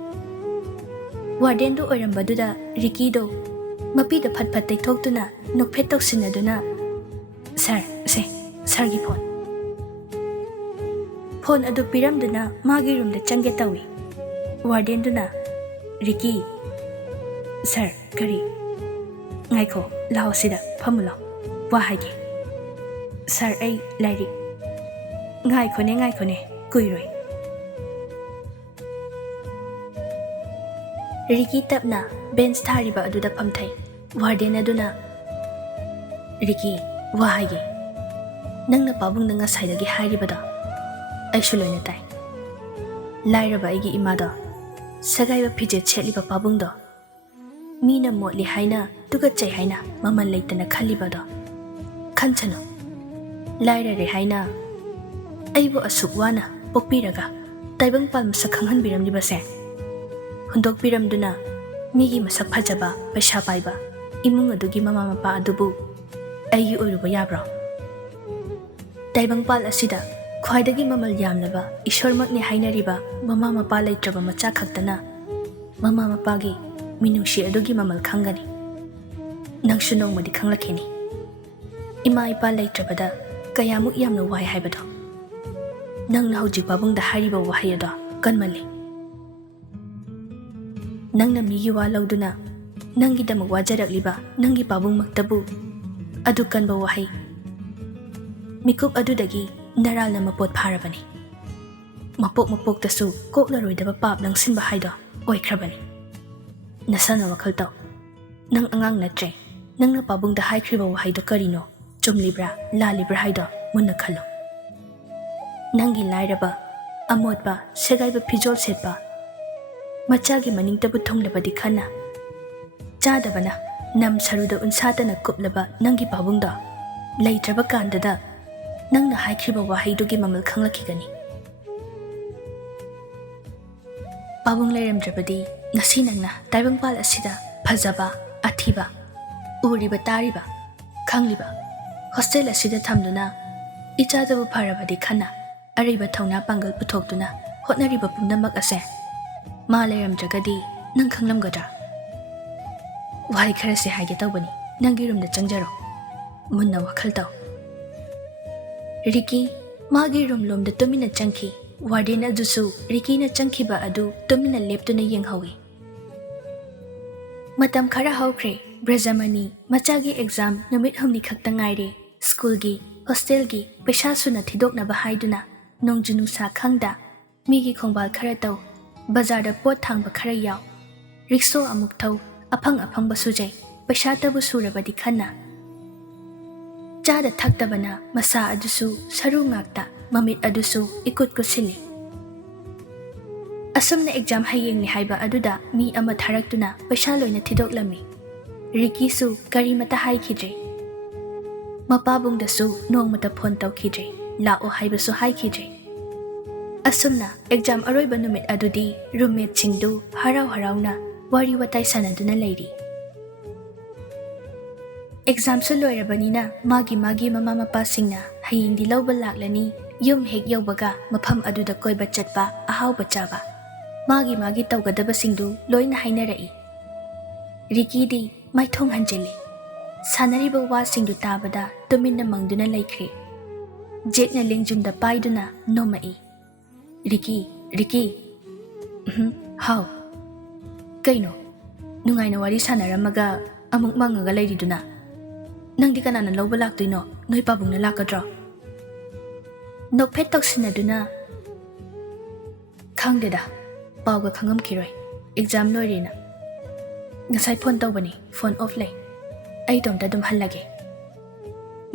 ꯋꯥꯔꯗꯦꯟꯗꯨ ꯑꯣꯏꯔꯝꯕꯗꯨꯗ ꯔꯤꯀꯤꯗꯣ ꯃꯄꯤꯗ ꯐꯠ ꯐꯠ ꯇꯩꯊꯣꯛꯇꯨꯅ ꯅꯣꯛꯐꯦꯠ ꯇꯧꯁꯤꯟꯅꯗꯨꯅ, ꯁꯥꯔꯒꯤ ꯐꯣꯟ. ꯐꯣꯟ ꯑꯗꯨ ꯄꯤꯔꯝꯗꯨꯅ ꯃꯥꯒꯤ ꯔꯨꯝꯗ ꯆꯪꯒꯦ ꯇꯧꯏ. ꯋꯥꯔꯗꯦꯟꯗꯨꯅ, ꯔꯤꯀꯤ. ꯁꯥꯔ, ꯀꯔꯤ? ꯉꯥꯏꯈꯣ, ꯂꯥꯛꯑꯣ ꯁꯤꯗ ꯐꯝꯃꯨ ꯂꯥꯎ. ꯋꯥ ꯍꯥꯏꯒꯦ. ꯁꯥꯔ, ꯑꯩ ꯂꯥꯏꯔꯤꯛ. ꯉꯥꯏꯈꯣꯅꯦ, ꯀꯨꯏꯔꯣꯏ. ꯔꯤꯀꯤ ꯇꯞꯅ ꯕꯦꯟꯁ ꯊꯥꯔꯤꯕ ꯑꯗꯨꯗ ꯐꯝꯊꯩ. ꯋꯥꯔꯗꯦꯟ ꯑꯗꯨꯅ, ꯔꯤꯀꯤ, ꯋꯥ ꯍꯥꯏꯒꯦ. ꯅꯪꯅ ꯄꯥꯕꯨꯡꯗ ꯉꯁꯥꯏꯗꯒꯤ ꯍꯥꯏꯔꯤꯕꯗꯣ ꯑꯩꯁꯨ ꯂꯣꯏꯅ ꯇꯥꯏ. ꯂꯥꯏꯔꯕ ꯑꯩꯒꯤ ꯏꯃꯥꯗꯣ, ꯁꯒꯥꯏꯕ ꯐꯤꯖꯦꯠ ꯁꯦꯠꯂꯤꯕ ꯄꯥꯕꯨꯡꯗꯣ, ꯃꯤꯅ ꯃꯣꯠꯂꯤ ꯍꯥꯏꯅ ꯇꯨꯀꯠꯆꯩ ꯍꯥꯏꯅ ꯃꯃꯜ ꯂꯩꯇꯅ ꯈꯜꯂꯤꯕꯗꯣ, ꯈꯟꯁꯅꯨ. ಲಾಯ್ರರೆ ಹೈನಾ ಐಬು ಅಸುಕ್ ವಾನ ಪೊಕ್ಪಿರಗ ತೈಬಂಗ್ ಪಾಲ್ ಮಸಕ್ ಖಂghꯟಬಿರಮ್ಲಿಬಸೆ ಹುಂದೋಕ್ಪಿರಮ್ದುನ ಮಿಗಿ ಮಸಕ್ ಫಜಬ ಪೈಸಾ ಪಾಯ್ಬ ಇಮುಂಗ್ ಅದುಗಿ ಮಮಾ ಮಪಾ ಅದುಬು ಐಗಿ ಒಯ್ರುಬ ಯಾಬ್ರೋ ತೈಬಂಗ್ ಪಾಲ್ ಅಸಿದ ಖ್ವಾಯ್ದಗಿ ಮಮಲ್ ಯಾಮ್ಲಬ ಇಶ್ವರ್ಮಕ್ನೆ ಹೈನರಿಬ ಮಮಾ ಮಪಾ ಲೈತ್ರಬ ಮಚಾ ಖಕ್ತನ ಮಮಾ ಮಪಾಗಿ ಮಿನುಂಶಿ ಅದುಗಿ ಮಮಲ್ ಖಂಗನಿ ನಂಗ್ಸು ನೋಂಮದಿ ಖಂಗ್ಲಖೇನಿ ಇಮಾ ಇಪಾ ಲೈತ್ರಬದ ಕಯಾಮುಕ್ ಯಾಮ್ನ ವಾಯ್ ಹೈಬದೋ ನಂಗ್ನ ಹೌಜಿಕ್ ಪಾಬುಂಗ್ದ ಹಾರಿಬ ವಾಹಯದೋ ಕನ್ಮಲ್ಲಿ ನಂಗ್ನ ಮಿಗಿ ವಾ ಲೌದುನ ꯅꯪꯒꯤꯗꯃꯛ ꯋꯥꯖꯔꯛꯂꯤꯕ ꯅꯪꯒꯤ ꯄꯥꯕꯨꯡꯃꯛꯇꯕꯨ ꯑꯗꯨ ꯀꯟꯕ ꯋꯥꯍꯩ ꯃꯤꯀꯨꯞ ꯑꯗꯨꯗꯒꯤ ꯅꯔꯥꯜꯅ ꯃꯄꯣꯠ ꯐꯥꯔꯕꯅꯤ. ꯃꯄꯣꯛ ꯃꯄꯣꯛꯇꯁꯨ ꯀꯣꯛꯂꯔꯣꯏꯗꯕ ꯄꯥꯞ ꯂꯪꯁꯤꯟꯕ ꯍꯥꯏꯗꯣ ꯑꯣꯏꯈ꯭ꯔꯕꯅꯤ. ꯅꯁꯥꯅ ꯋꯥꯈꯜ ꯇꯧ. ꯅꯪ ꯑꯉꯥꯡ ꯅꯠꯇ꯭ꯔꯦ. ꯅꯪꯅ ꯄꯥꯕꯨꯡꯗ ꯍꯥꯏꯈ꯭ꯔꯤꯕ ꯋꯥꯍꯩꯗꯣ ꯀꯔꯤꯅꯣ? ꯆꯨꯝꯂꯤꯕ꯭ꯔꯥ ꯂꯥꯜꯂꯤꯕ꯭ꯔꯥ ꯍꯥꯏꯗꯣ ꯃꯨꯟꯅ ꯈꯜꯂꯣ. ꯅꯪꯒꯤ ꯂꯥꯏꯔꯕ, ꯑꯃꯣꯠꯄ, ꯁꯦꯒꯥꯏꯕ ꯐꯤꯖꯣꯜ ꯁꯦꯠꯄ ꯃꯆꯥꯒꯤ ꯃꯅꯤꯡꯇꯕꯨ ꯊꯨꯡꯂꯕꯗꯤ ꯈꯟꯅ ꯆꯥꯗꯕꯅ ꯅꯝ ꯁꯔꯨꯗ ꯎꯟꯁꯥꯇꯅ ꯀꯨꯞꯂꯕ ꯅꯪꯒꯤ ꯄꯥꯕꯨꯡꯗꯣ ꯂꯩꯇ꯭ꯔꯕ ꯀꯥꯟꯗꯗ ꯅꯪꯅ ꯍꯥꯏꯈ꯭ꯔꯤꯕ ꯋꯥꯍꯩꯗꯨꯒꯤ ꯃꯃꯜ ꯈꯪꯂꯛꯈꯤꯒꯅꯤ. ꯄꯥꯕꯨꯡ ꯂꯩꯔꯝꯗ꯭ꯔꯕꯗꯤ ꯉꯁꯤ ꯅꯪꯅ ꯇꯥꯏꯕꯪꯄꯥꯜ ꯑꯁꯤꯗ ꯐꯖꯕ, ꯑꯊꯤꯕ, ꯎꯔꯤꯕ, ꯇꯥꯔꯤꯕ, ꯈꯪꯂꯤꯕ ꯍꯣꯁꯇꯦꯜ ꯑꯁꯤꯗ ꯊꯝꯗꯨꯅ ꯏꯆꯥꯗꯕꯨ ꯐꯔꯕꯗꯤ ꯈꯟꯅ ꯑꯔꯩꯕ ꯊꯧꯅꯥ ꯄꯥꯡꯒꯜ ꯄꯨꯊꯣꯛꯇꯨꯅ ꯍꯣꯠꯅꯔꯤꯕ ꯄꯨꯝꯅꯃꯛ ꯑꯁꯦ ꯃꯥ ꯂꯩꯔꯝꯗ꯭ꯔꯒꯗꯤ ꯅꯪ ꯈꯪꯂꯝꯒꯗ꯭ꯔꯥ? ꯋꯥꯍꯩ ꯈꯔꯁꯦ ꯍꯥꯏꯒꯦ ꯇꯧꯕꯅꯤ. ꯅꯪꯒꯤ ꯔꯨꯝꯗ ꯆꯪꯖꯔꯣ. ꯃꯨꯟꯅ ꯋꯥꯈꯜ ꯇꯧ. ꯔꯤꯀꯤ ꯃꯥꯒꯤ ꯔꯨꯝꯂꯣꯝꯗ ꯇꯨꯃꯤꯟꯅ ꯆꯪꯈꯤ. ꯋꯥꯔꯗꯦꯟ ꯑꯗꯨꯁꯨ ꯔꯤꯀꯤꯅ ꯆꯪꯈꯤꯕ ꯑꯗꯨ ꯇꯨꯃꯤꯟꯅ ꯂꯦꯞꯇꯨꯅ ꯌꯦꯡꯍꯧꯏ. ꯃꯇꯝ ꯈꯔ ꯍꯧꯈ꯭ꯔꯦ. ꯕ꯭ꯔꯖꯃꯅꯤ ꯃꯆꯥꯒꯤ ꯑꯦꯛꯖꯥꯝ ꯅꯨꯃꯤꯠ 6 ꯈꯛꯇ ꯉꯥꯏꯔꯦ. ꯁ꯭ꯀꯨꯜꯒꯤ, ꯍꯣꯁꯇꯦꯜꯒꯤ ꯄꯩꯁꯥ ꯁꯨꯅ ꯊꯤꯗꯣꯛꯅꯕ ꯍꯥꯏꯗꯨꯅ ꯅꯣꯡꯖꯨ ꯅꯨꯡꯁꯥ ꯈꯪꯗ ꯃꯤꯒꯤ ꯈꯣꯡꯕꯥꯜ ꯈꯔ ꯇꯧ, ꯕꯖꯥꯔꯗ ꯄꯣꯠ ꯊꯥꯡꯕ ꯈꯔ ꯌꯥꯎ, ꯔꯤꯛꯁꯣ ꯑꯃꯨꯛ ꯊꯧ, ꯑꯐꯪ ꯑꯐꯪꯕ ꯁꯨꯖꯩ. ꯄꯩꯁꯥꯇꯕꯨ ꯁꯨꯔꯕꯗꯤ ꯈꯟꯅ ꯆꯥꯗ ꯊꯛꯇꯕꯅ ꯃꯁꯥ ꯑꯗꯨꯁꯨ ꯁꯔꯨ ꯉꯥꯛꯇ, ꯃꯃꯤꯠ ꯑꯗꯨꯁꯨ ꯏꯀꯨꯠ ꯀꯨꯠꯁꯤꯜꯂꯤ. ꯑꯁꯨꯝꯅ ꯑꯦꯛꯖꯥꯝ ꯍꯌꯦꯡꯅꯤ ꯍꯥꯏꯕ ꯑꯗꯨꯗ ꯃꯤ ꯑꯃ ꯊꯥꯔꯛꯇꯨꯅ ꯄꯩꯁా ꯂꯣꯏꯅ ꯊꯤꯗꯣꯛꯂꯝꯃꯤ. ꯔꯤꯀꯤꯁꯨ ꯀꯔꯤꯃꯇ ꯍꯥꯏꯈꯤꯗ꯭ꯔꯦ. ꯃꯄꯥꯕꯨꯡꯗꯁꯨ ꯅꯣꯡꯃꯇ ꯐꯣꯟ ꯇꯧꯈꯤꯗ꯭ꯔꯦ. ꯂꯥꯛꯑꯣ ꯍꯥꯏꯕꯁꯨ ꯍꯥꯏꯈꯤꯗ꯭ꯔꯦ. ꯑꯁꯨꯝꯅ ꯑꯦꯛꯖꯥꯝ ꯑꯔꯣꯏꯕ ꯅꯨꯃꯤꯠ ꯑꯗꯨꯗꯤ ꯔꯨꯝꯃꯦꯠꯁꯤꯡꯗꯨ ꯍꯔꯥꯎ ꯍꯔꯥꯎꯅ ꯋꯥꯔꯤ ꯋꯥꯇꯥꯏ ꯁꯥꯟꯅꯗꯨꯅ ꯂꯩꯔꯤ. ꯑꯦꯛꯖꯥꯝꯁꯨ ꯂꯣꯏꯔꯕꯅꯤನ ꯃꯥꯒꯤ ꯃꯃꯥ ꯃꯄꯥꯁꯤꯡꯅ ꯍꯌꯦꯡꯗꯤ ꯂꯧꯕ ꯂꯥꯛꯂꯅꯤ. ꯌꯨꯝ ꯍꯦꯛ ꯌꯧꯕꯒ ꯃꯐꯝ ꯑꯗꯨꯗ ꯀꯣꯏꯕ ꯆꯠꯄ, ꯑꯍꯥꯎꯕ ꯆꯥꯕ, ꯃꯥꯒꯤ ꯇꯧꯒꯗꯕꯁꯤꯡꯗꯨ ꯂꯣꯏꯅ ꯍꯥꯏꯅꯔꯛꯏ. ꯔꯤꯀꯤꯗꯤ ꯃꯥꯏꯊꯣꯡ ꯍꯟꯖꯤꯜꯂꯤ. ꯁꯥꯟꯅꯔꯤꯕ ꯋꯥꯁꯤꯡꯗꯨ ꯇꯥꯕꯗ ꯇꯨꯃꯤꯟꯅ ꯃꯪꯗꯨꯅ ꯂꯩꯈ꯭ꯔꯦ. ꯖꯦꯛꯅ ꯂꯦꯡꯖꯨꯝꯗ ꯄꯥꯏꯗꯨꯅ ꯅꯣꯝꯃꯛꯏ. ꯔꯤꯀꯤ. ꯍꯥꯎ. ꯀꯩꯅꯣ? ꯅꯨꯡꯉꯥꯏꯅ ꯋꯥꯔꯤ ꯁꯥꯟꯅꯔꯝꯃꯒ ꯑꯃꯨꯛ ꯃꯪꯉꯒ ꯂꯩꯔꯤꯗꯨꯅ? ꯅꯪꯗꯤ ꯀꯅꯥꯅ ꯂꯧꯕ ꯂꯥꯛꯇꯣꯏꯅꯣ? ꯅꯣꯏ ꯄꯥꯕꯨꯡꯅ ꯂꯥꯛꯀꯗ꯭ꯔꯣ? ꯅꯣꯛꯐꯦꯠ ꯇꯧꯁꯤꯟꯅꯗꯨꯅ ꯈꯪꯗꯦꯗ, ꯄꯥꯎꯒ ꯈꯪꯉꯝꯈꯤꯔꯣꯏ. ꯑꯦꯛꯖꯥꯝ ꯂꯣꯏꯔꯦꯅ. ꯉꯁꯥꯏ ꯐꯣꯟ ꯇꯧꯕꯅꯤ, ꯐꯣꯟ ꯑꯣꯐ ꯂꯩ. ꯑꯩ ꯏꯇꯣꯝꯇ ꯑꯗꯨꯝ ꯍꯜꯂꯒꯦ.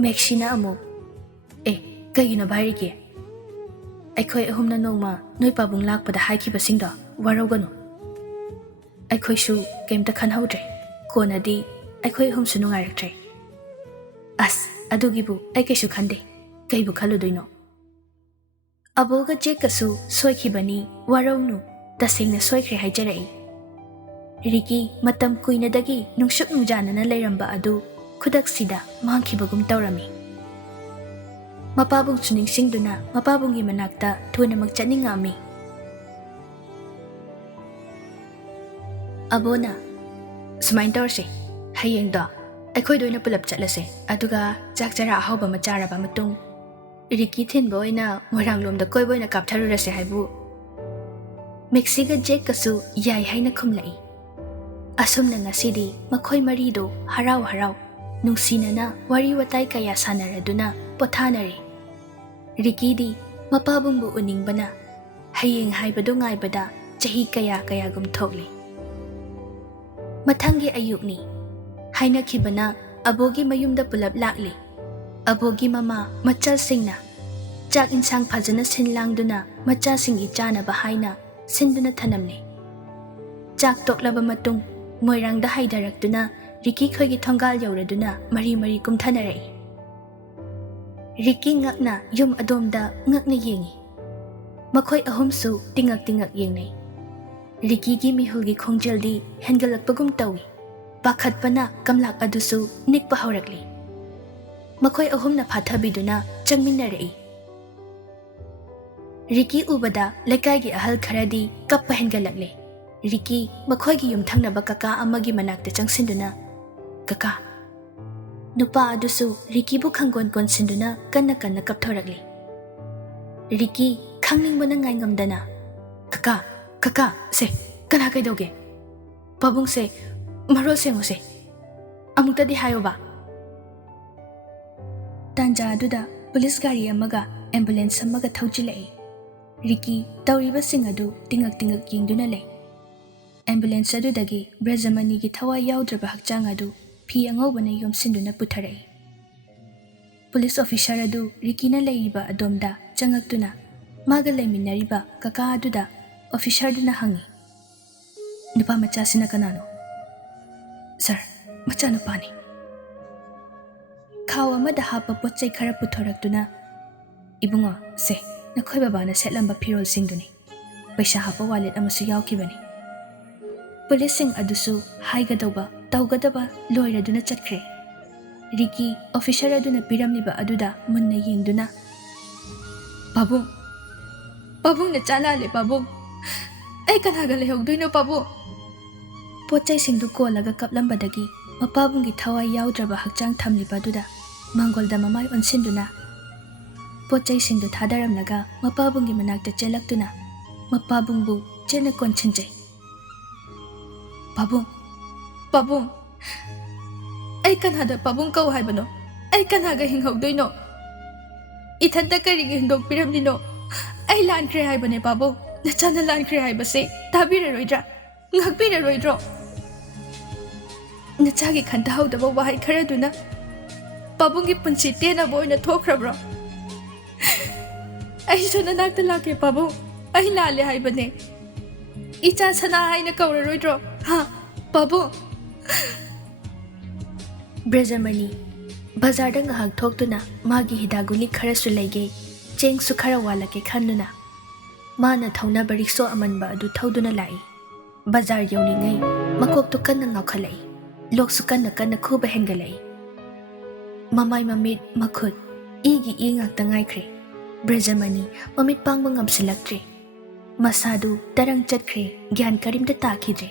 ꯃꯦꯛꯁꯤꯅ ꯑꯃꯨꯛ ꯀꯩꯒꯤꯅꯣ ꯚꯥꯏꯔꯤꯀꯤ? ꯑꯩꯈꯣꯏ ꯑꯍꯨꯝꯅ ꯅꯣꯡꯃ ꯅꯣꯏ ꯄꯥꯕꯨꯡ ꯂꯥꯛꯄꯗ ꯍꯥꯏꯈꯤꯕꯁꯤꯡꯗꯣ ꯋꯥꯔꯧꯒꯅꯨ. ꯑꯩꯈꯣꯏꯁꯨ ꯀꯩꯝꯇ ꯈꯟꯍꯧꯗ꯭ꯔꯦ. ꯀꯣꯟꯅꯗꯤ ꯑꯩꯈꯣꯏ ꯑꯍꯨꯝꯁꯨ ꯅꯨꯡꯉꯥꯏꯔꯛꯇ꯭ꯔꯦ. ꯑꯁ, ꯑꯗꯨꯒꯤꯕꯨ ꯑꯩ ꯀꯩꯁꯨ ꯈꯟꯗꯦ. ꯀꯩꯕꯨ ꯈꯜꯂꯨꯗꯣꯏꯅꯣ? ꯑꯕꯣꯒ ꯖꯦꯛꯀꯁꯨ ꯁꯣꯏꯈꯤꯕꯅꯤ, ꯋꯥꯔꯧꯅꯨ, ꯇꯁꯦꯡꯅ ꯁꯣꯏꯈ꯭ꯔꯦ ꯍꯥꯏꯖꯔꯛꯏ. ꯔꯤꯀꯤ ꯃꯇꯝ ꯀꯨꯏꯅꯗꯒꯤ ꯅꯨꯡꯁꯨꯛ ꯅꯨꯡꯖꯥꯅꯅ ꯂꯩꯔꯝꯕ ꯑꯗꯨ ꯈꯨꯗꯛꯁꯤꯗ ꯃꯥꯡꯈꯤꯕꯒꯨꯝ ꯇꯧꯔꯝꯃꯤ. ꯃꯄꯥꯕꯨꯡꯁꯨ ꯅꯤꯡꯁꯤꯡꯗꯨꯅ ꯃꯄꯥꯕꯨꯡꯒꯤ ꯃꯅꯥꯛꯇ ꯊꯨꯅꯃꯛ ꯆꯠꯅꯤꯡꯉꯝꯃꯤ. ꯑꯕꯣꯅ, ꯁꯨꯃꯥꯏꯅ ꯇꯧꯔꯁꯦ, ꯍꯌꯦꯡꯗꯣ ꯑꯩꯈꯣꯏꯗ ꯑꯣꯏꯅ ꯄꯨꯂꯞ ꯆꯠꯂꯁꯦ. ꯑꯗꯨꯒ ꯆꯥꯛ ꯆꯔꯥ ꯑꯍꯥꯎꯕ ꯑꯃ ꯆꯥꯔꯕ ꯃꯇꯨꯡ ꯔꯤꯀꯤ ꯊꯤꯟꯕ ꯑꯣꯏꯅ ꯃꯣꯏꯔꯥꯡꯂꯣꯝꯗ ꯀꯣꯏꯕ ꯑꯣꯏꯅ ꯀꯥꯞꯊꯔꯨꯔꯁꯦ ꯍꯥꯏꯕꯨ ꯃꯦꯛꯁꯤꯒ ꯖꯦꯛꯀꯁꯨ ꯌꯥꯏ ꯍꯥꯏꯅ ꯈꯨꯝꯂꯛꯏ. ꯑꯁꯨꯝꯅ ꯉꯁꯤꯗꯤ ꯃꯈꯣꯏ ꯃꯔꯤꯗꯣ ꯍꯔꯥꯎ ꯍꯔꯥꯎ ꯅꯨꯡꯁꯤꯅꯅ ꯋꯥꯔꯤ ꯋꯥꯇꯥꯏ ꯀꯌꯥ ꯁꯥꯟꯅꯔꯗꯨꯅ ꯄꯣꯊꯥꯅꯔꯦ. ꯔꯤꯀꯤꯗꯤ ꯃꯄꯥꯕꯨꯡꯕꯨ ꯎꯅꯤꯡꯕꯅ ꯍꯌꯦꯡ ꯍꯥꯏꯕꯗꯨ ꯉꯥꯏꯕꯗ ꯆꯍꯤ ꯀꯌꯥꯒꯨꯝ ꯊꯣꯛꯂꯤ. ꯃꯊꯪꯒꯤ ꯑꯌꯨꯛꯅꯤ. ꯍꯥꯏꯅꯈꯤꯕꯅ ꯑꯕꯣꯒꯤ ꯃꯌꯨꯝꯗ ꯄꯨꯂꯞ ꯂꯥꯛꯂꯤ. ꯑꯕꯣꯒꯤ ꯃꯃꯥ ꯃꯆꯜꯁꯤꯡꯅ ꯆꯥꯛ ꯏꯟꯁꯥꯡ ꯐꯖꯅ ꯁꯤꯟ ꯂꯥꯡꯗꯨꯅ ꯃꯆꯥꯁꯤꯡꯒꯤ ꯆꯥꯅꯕ ꯍꯥꯏꯅ ꯁꯤꯟꯗꯨꯅ ꯊꯅꯝꯂꯦ. ꯆꯥꯛ ꯇꯣꯛꯂꯕ ꯃꯇꯨꯡ ꯃꯣꯏꯔꯥꯡꯗ ꯍꯥꯏꯊꯔꯛꯇꯨꯅ ꯔꯤꯀꯤ ꯈꯣꯏꯒꯤ ꯊꯣꯡꯒꯥꯜ ꯌꯧꯔꯗꯨꯅ ꯃꯔꯤ ꯀꯨꯝꯊꯅꯔꯛꯏ. ꯔꯤꯀꯤ ꯉꯛꯅ ꯌꯨꯝ ꯑꯗꯣꯝꯗ ꯉꯛꯅ ꯌꯦꯡꯉꯤ. ꯃꯈꯣꯏ ꯑꯍꯨꯝꯁꯨ ꯇꯤꯉꯛ ꯌꯦꯡꯅꯩ. ꯔꯤꯀꯤꯒꯤ ꯃꯤꯍꯨꯜꯒꯤ ꯈꯣꯡꯖꯦꯜꯗꯤ ꯍꯦꯟꯒꯠꯂꯛꯄꯒꯨꯝ ꯇꯧꯏ. ꯄꯥꯈꯠꯄꯅ ꯀꯝꯂꯥꯛ ꯑꯗꯨꯁꯨ ꯅꯤꯛꯄ ꯍꯧꯔꯛꯂꯤ. ꯃꯈꯣꯏ ꯑꯍꯨꯝꯅ ꯐꯥꯊꯕꯤꯗꯨꯅ ꯆꯪꯃꯤꯟꯅꯔꯛꯏ. ꯔꯤꯀꯤ ꯎꯕꯗ ꯂꯩꯀꯥꯏꯒꯤ ꯑꯍꯜ ꯈꯔꯗꯤ ꯀꯞꯄ ꯍꯦꯟꯒꯠꯂꯛꯂꯦ. ꯔꯤꯀꯤ ꯃꯈꯣꯏꯒꯤ ꯌꯨꯝꯊꯪꯅꯕ ꯀꯀꯥ ꯑꯃꯒꯤ ꯃꯅꯥꯛꯇ ꯆꯪꯁꯤꯟꯗꯨꯅ, ꯀꯀꯥ. ꯅꯨꯄꯥ ꯑꯗꯨꯁꯨ ꯔꯤꯀꯤꯕꯨ ꯈꯪꯒꯣꯟ ꯀꯣꯟꯁꯤꯟꯗꯨꯅ ꯀꯟꯅ ꯀꯞꯊꯣꯔꯛꯂꯤ. ꯔꯤꯀꯤ ꯈꯪꯅꯤꯡꯕꯅ ꯉꯥꯏꯉꯝꯗꯅ, ꯀꯀꯥ, ꯁꯦ, ꯀꯅꯥ ꯀꯩꯗꯧꯒꯦ? ꯄꯥꯕꯨꯡꯁꯦ ꯃꯔꯣꯜ ꯁꯦꯡꯉꯨꯁꯦ ꯑꯃꯨꯛꯇꯗꯤ ꯍꯥꯏꯌꯣꯕ ꯇꯥꯟꯖꯥ ꯑꯗꯨꯗ ꯄꯨꯂꯤꯁ ꯒꯥꯔꯤ ꯑꯃꯒ ꯑꯦꯝꯕꯨꯂꯦꯟꯁ ꯑꯃꯒ ꯊꯧꯖꯤꯜꯂꯛꯏ ꯔꯤꯀꯤ ꯇꯧꯔꯤꯕꯁꯤꯡ ꯑꯗꯨ ꯇꯤꯡꯉꯛ ꯇꯤꯡꯉꯛ ꯌꯦꯡꯗꯨꯅ ꯂꯩ ꯑꯦꯝꯕꯨꯂꯦꯟꯁ ꯑꯗꯨꯗꯒꯤ ꯕ꯭ꯔꯖꯃꯅꯤꯒꯤ ꯊꯋꯥꯏ ꯌꯥꯎꯗ꯭ꯔꯕ ꯍꯛꯆꯥꯡ ꯑꯗꯨ ꯐꯤ ꯑꯉꯧꯕꯅ ꯌꯣꯝꯁꯤꯟꯗꯨꯅ ꯄꯨꯊꯔꯛꯏ ꯄꯨꯂꯤꯁ ꯑꯣꯐꯤꯁꯔ ꯑꯗꯨ ꯔꯤꯀꯤꯅ ꯂꯩꯔꯤꯕ ꯑꯗꯣꯝꯗ ꯆꯪꯉꯛꯇꯨꯅ ꯃꯥꯒ ꯂꯩꯃꯤꯟꯅꯔꯤꯕ ꯀꯀꯥ ꯑꯗꯨꯗ ꯑꯣꯐꯤꯁꯔꯗꯨꯅ ꯍꯪꯉꯤ ꯅꯨꯄꯥ ꯃꯆꯥꯁꯤꯅ ꯀꯅꯥꯅꯣ ꯁꯔ ꯃꯆꯥꯅꯨꯄꯥꯅꯤ ꯈꯥꯎ ꯑꯃꯗ ꯍꯥꯞꯄ ꯄꯣꯠ ꯆꯩ ꯈꯔ ꯄꯨꯊꯣꯔꯛꯇꯨꯅ ꯏꯕꯨꯡꯉꯣ ꯁꯦ ꯅꯈꯣꯏ ꯕꯕꯥꯅ ꯁꯦꯠꯂꯝꯕ ꯐꯤꯔꯣꯜꯁꯤꯡꯗꯨꯅꯤ ꯄꯩꯁꯥ ꯍꯥꯞꯄ ꯋꯥꯂꯦꯠ ꯑꯃꯁꯨ ꯌꯥꯎꯈꯤꯕꯅꯤ ꯄꯨꯂꯤꯁꯁꯤꯡ ꯑꯗꯨꯁꯨ ꯍꯥꯏꯒꯗꯧꯕ ꯇꯧꯒꯗꯕ ꯂꯣꯏꯔꯗꯨꯅ ꯆꯠꯈ꯭ꯔꯦ ꯔꯤꯀꯤ ꯑꯣꯐꯤꯁꯔ ꯑꯗꯨꯅ ꯄꯤꯔꯝꯂꯤꯕ ꯑꯗꯨꯗ ꯃꯨꯟꯅ ꯌꯦꯡꯗꯨꯅ ꯄꯥꯕꯨꯡ ꯄꯥꯕꯨꯡꯅ ꯆꯥꯂꯥꯜꯂꯦ ꯄꯥꯕꯨꯡ ꯑꯩ ꯀꯅꯥꯒ ꯂꯩꯍꯧꯗꯣꯏꯅꯣ ꯄꯥꯕꯨꯡ ꯄꯣꯠ ꯆꯩꯁꯤꯡꯗꯨ ꯀꯣꯜꯂꯒ ꯀꯞꯂꯝꯕꯗꯒꯤ ꯃꯄꯥꯕꯨꯡꯒꯤ ꯊꯋꯥꯏ ꯌꯥꯎꯗ꯭ꯔꯕ ꯍꯛꯆꯥꯡ ꯊꯝꯂꯤꯕ ꯑꯗꯨꯗ ꯃꯥꯡꯒꯣꯜꯗ ꯃꯃꯥꯏ ꯑꯣꯟꯁꯤꯟꯗꯨꯅ ꯄꯣꯠ ꯆꯩꯁꯤꯡꯗꯨ ꯊꯥꯗꯔꯝꯂꯒ ꯃꯄꯥꯕꯨꯡꯒꯤ ꯃꯅꯥꯛꯇ ꯆꯦꯜꯂꯛꯇꯨꯅ ꯃꯄꯥꯕꯨꯡꯕꯨ ꯆꯦꯠꯅ ꯀꯣꯟꯁꯤꯟꯖꯩ ꯄꯥꯕꯨꯡ ꯄꯥꯕꯨꯡ ꯑꯩ ꯀꯅꯥꯗ ꯄꯥꯕꯨꯡ ꯀꯧ ꯍꯥꯏꯕꯅꯣ ꯑꯩ ꯀꯅꯥꯒ ꯍꯤꯡꯍꯧꯗꯣꯏꯅꯣ ꯏꯊꯟꯇ ꯀꯔꯤꯒꯤ ꯍꯨꯟꯗꯣꯛꯄꯤꯔꯝꯂꯤꯅꯣ ꯑꯩ ꯂꯥꯟꯈ꯭ꯔꯦ ꯍꯥꯏꯕꯅꯦ ꯄꯥꯕꯨꯡ ꯅꯆꯥꯅ ꯂꯥꯟꯈ꯭ꯔꯦ ꯍꯥꯏꯕꯁꯦ ꯇꯥꯕꯤꯔꯔꯣꯏꯗ꯭ꯔꯥ ꯉꯥꯛꯄꯤꯔꯔꯣꯏꯗ꯭ꯔꯣ ꯅꯆꯥꯒꯤ ꯈꯟꯊꯍꯧꯗꯕ ꯋꯥꯍꯩ ꯈꯔꯗꯨꯅ ꯄꯥꯕꯨꯡꯒꯤ ꯄꯨꯟꯁꯤ ꯇꯦꯟꯅꯕ ꯑꯣꯏꯅ ꯊꯣꯛꯈ꯭ꯔꯕ꯭ꯔꯣ ꯑꯩꯁꯨ ꯅꯅꯥꯛꯇ ꯂꯥꯛꯀꯦ ꯄꯥꯕꯨꯡ ꯑꯩ ꯂꯥꯜꯂꯦ ꯍꯥꯏꯕꯅꯦ ꯏꯆꯥ ꯁꯅꯥ ꯍꯥꯏꯅ ꯀꯧꯔꯔꯣꯏꯗ꯭ꯔꯣ ꯍꯥ ꯄꯥꯕꯨꯡ ꯕ꯭ꯔꯖꯃꯅꯤ ꯕꯖꯥꯔꯗ ꯉꯥꯏꯍꯥꯛ ꯊꯣꯛꯇꯨꯅ ꯃꯥꯒꯤ ꯍꯤꯗꯥꯛ ꯒꯨꯂꯤ ꯈꯔꯁꯨ ꯂꯩꯒꯦ ꯆꯦꯡꯁꯨ ꯈꯔ ꯋꯥꯜꯂꯛꯀꯦ ꯈꯟꯗꯨꯅ ꯃꯥꯅ ꯊꯧꯅꯕ ꯔꯤꯛꯁꯣ ꯑꯃꯟꯕ ꯑꯗꯨ ꯊꯧꯗꯨꯅ ꯂꯥꯛꯏ ꯕꯖꯥꯔ ꯌꯧꯅꯤꯡꯉꯩ ꯃꯀꯣꯛꯇꯨ ꯀꯟꯅ ꯉꯥꯎꯈꯠꯂꯛꯏ ꯂꯣꯛꯁꯨ ꯀꯟꯅ ꯀꯟꯅ ꯈꯨꯕ ꯍꯦꯟꯒꯠꯂꯛꯏ ꯃꯃꯥꯏ ꯃꯃꯤꯠ ꯃꯈꯨꯠ ꯏꯒꯤ ꯏ ꯉꯥꯛꯇ ꯉꯥꯏꯈ꯭ꯔꯦ ꯕ꯭ꯔꯖꯃꯅꯤ ꯃꯃꯤꯠ ꯄꯥꯡꯕ ꯉꯝꯁꯤꯜꯂꯛꯇ꯭ꯔꯦ ꯃꯁꯥꯗꯨ ꯇꯔꯪ ꯆꯠꯈ꯭ꯔꯦ ꯒ꯭ꯌꯥꯟ ꯀꯔꯤꯝꯇ ꯇꯥꯈꯤꯗ꯭ꯔꯦ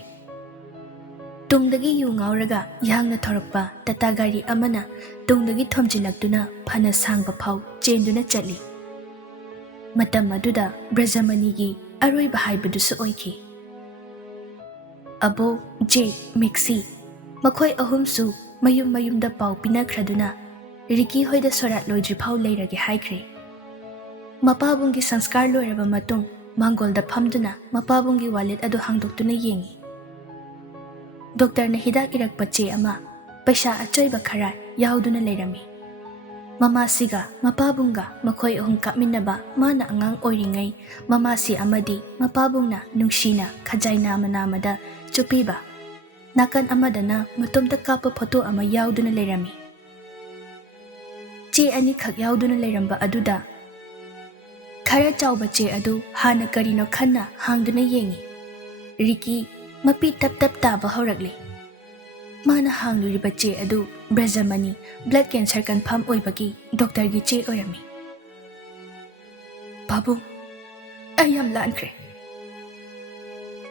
ꯇꯨꯡꯗꯒꯤ ꯌꯨ ꯉꯥꯎꯔꯒ ꯌꯥꯡꯅ ꯊꯧꯔꯛꯄ ꯇꯥꯇꯥ ꯒꯥꯔꯤ ꯑꯃꯅ ꯇꯨꯡꯗꯒꯤ ꯊꯣꯝꯖꯤꯜꯂꯛꯇꯨꯅ ꯐꯅ ꯁꯥꯡꯕ ꯐꯥꯎ ꯆꯦꯟꯗꯨꯅ ꯆꯠꯂꯤ ꯃꯇꯝ ꯑꯗꯨꯗ ꯕ꯭ꯔꯖꯃꯅꯤꯒꯤ ꯑꯔꯣꯏꯕ ꯍꯥꯏꯕꯗꯨꯁꯨ ꯑꯣꯏꯈꯤ ꯑꯕꯣ ꯖꯦ ꯃꯤꯛꯁꯤ ꯃꯈꯣꯏ ꯑꯍꯨꯝꯁꯨ ꯃꯌꯨꯝ ꯃꯌꯨꯝꯗ ꯄꯥꯎ ꯄꯤꯅꯈ꯭ꯔꯗꯨꯅ ꯔꯤꯀꯤ ꯍꯣꯏꯗ ꯁꯣꯔꯥꯠ ꯂꯣꯏꯗ꯭ꯔꯤꯐꯥꯎ ꯂꯩꯔꯒꯦ ꯍꯥꯏꯈ꯭ꯔꯦ ꯃꯄꯥꯕꯨꯡꯒꯤ ꯁꯪꯁꯀꯥꯔ ꯂꯣꯏꯔꯕ ꯃꯇꯨꯡ ꯃꯥꯡꯒꯣꯜꯗ ꯐꯝꯗꯨꯅ ꯃꯄꯥꯕꯨꯡꯒꯤ ꯋꯥꯂꯦꯠ ꯑꯗꯨ ꯍꯥꯡꯗꯣꯛꯇꯨꯅ ꯌꯦꯡꯉꯤ ꯗꯣꯛꯇꯔꯅ ꯍꯤꯗꯥꯛ ꯏꯔꯛꯄ ꯆꯦ ꯑꯃ ꯄꯩꯁꯥ ꯑꯆꯣꯏꯕ ꯈꯔ ꯌꯥꯎꯗꯨꯅ ꯂꯩꯔꯝꯃꯤ ꯃꯃꯥꯁꯤꯒ ꯃꯄꯥꯕꯨꯡꯒ ꯃꯈꯣꯏ ꯑꯍꯨꯝ ꯀꯥꯞꯃꯤꯟꯅꯕ ꯃꯥꯅ ꯑꯉꯥꯡ ꯑꯣꯏꯔꯤꯉꯩ ꯃꯃꯥꯁꯤ ꯑꯃꯗꯤ ꯃꯄꯥꯕꯨꯡꯅ ꯅꯨꯡꯁꯤꯅ ꯈꯖꯥꯏ ꯅꯥꯝꯃ ꯅꯥꯝꯃꯗ ꯆꯨꯞꯄꯤꯕ ꯅꯥꯀꯟ ꯑꯃꯗꯅ ꯃꯇꯣꯝꯇ ꯀꯥꯞꯄ ꯐꯣꯇꯣ ꯑꯃ ꯌꯥꯎꯗꯨꯅ ꯂꯩꯔꯝꯃꯤ ꯆꯦ ꯑꯅꯤꯈꯛ ꯌꯥꯎꯗꯨꯅ ꯂꯩꯔꯝꯕ ꯑꯗꯨꯗ ꯈꯔ ꯆꯥꯎꯕ ꯆꯦ ꯑꯗꯨ ꯍꯥꯟꯅ ꯀꯔꯤꯅꯣ ꯈꯟꯅ ꯍꯥꯡꯗꯨꯅ ꯌꯦꯡꯉꯤ ꯔꯤꯀꯤ ꯃꯄꯤ ꯇꯞ ꯇꯞ ꯇꯥꯕ ꯍꯧꯔꯛꯂꯤ ꯃꯥꯅ ꯍꯥꯡꯂꯨꯔꯤꯕ ꯆꯦ ꯑꯗꯨ ꯕ꯭ꯔꯖꯃꯅꯤ ꯕ꯭ꯂꯗ ꯀꯦꯟꯁꯔ ꯀꯟꯐꯥꯔꯝ ꯑꯣꯏꯕꯒꯤ ꯗꯣꯛꯇꯔꯒꯤ ꯆꯦ ꯑꯣꯏꯔꯝꯃꯤ ꯄꯥꯕꯨꯡ ꯑꯩ ꯌꯥꯝ ꯂꯥꯟꯈ꯭ꯔꯦ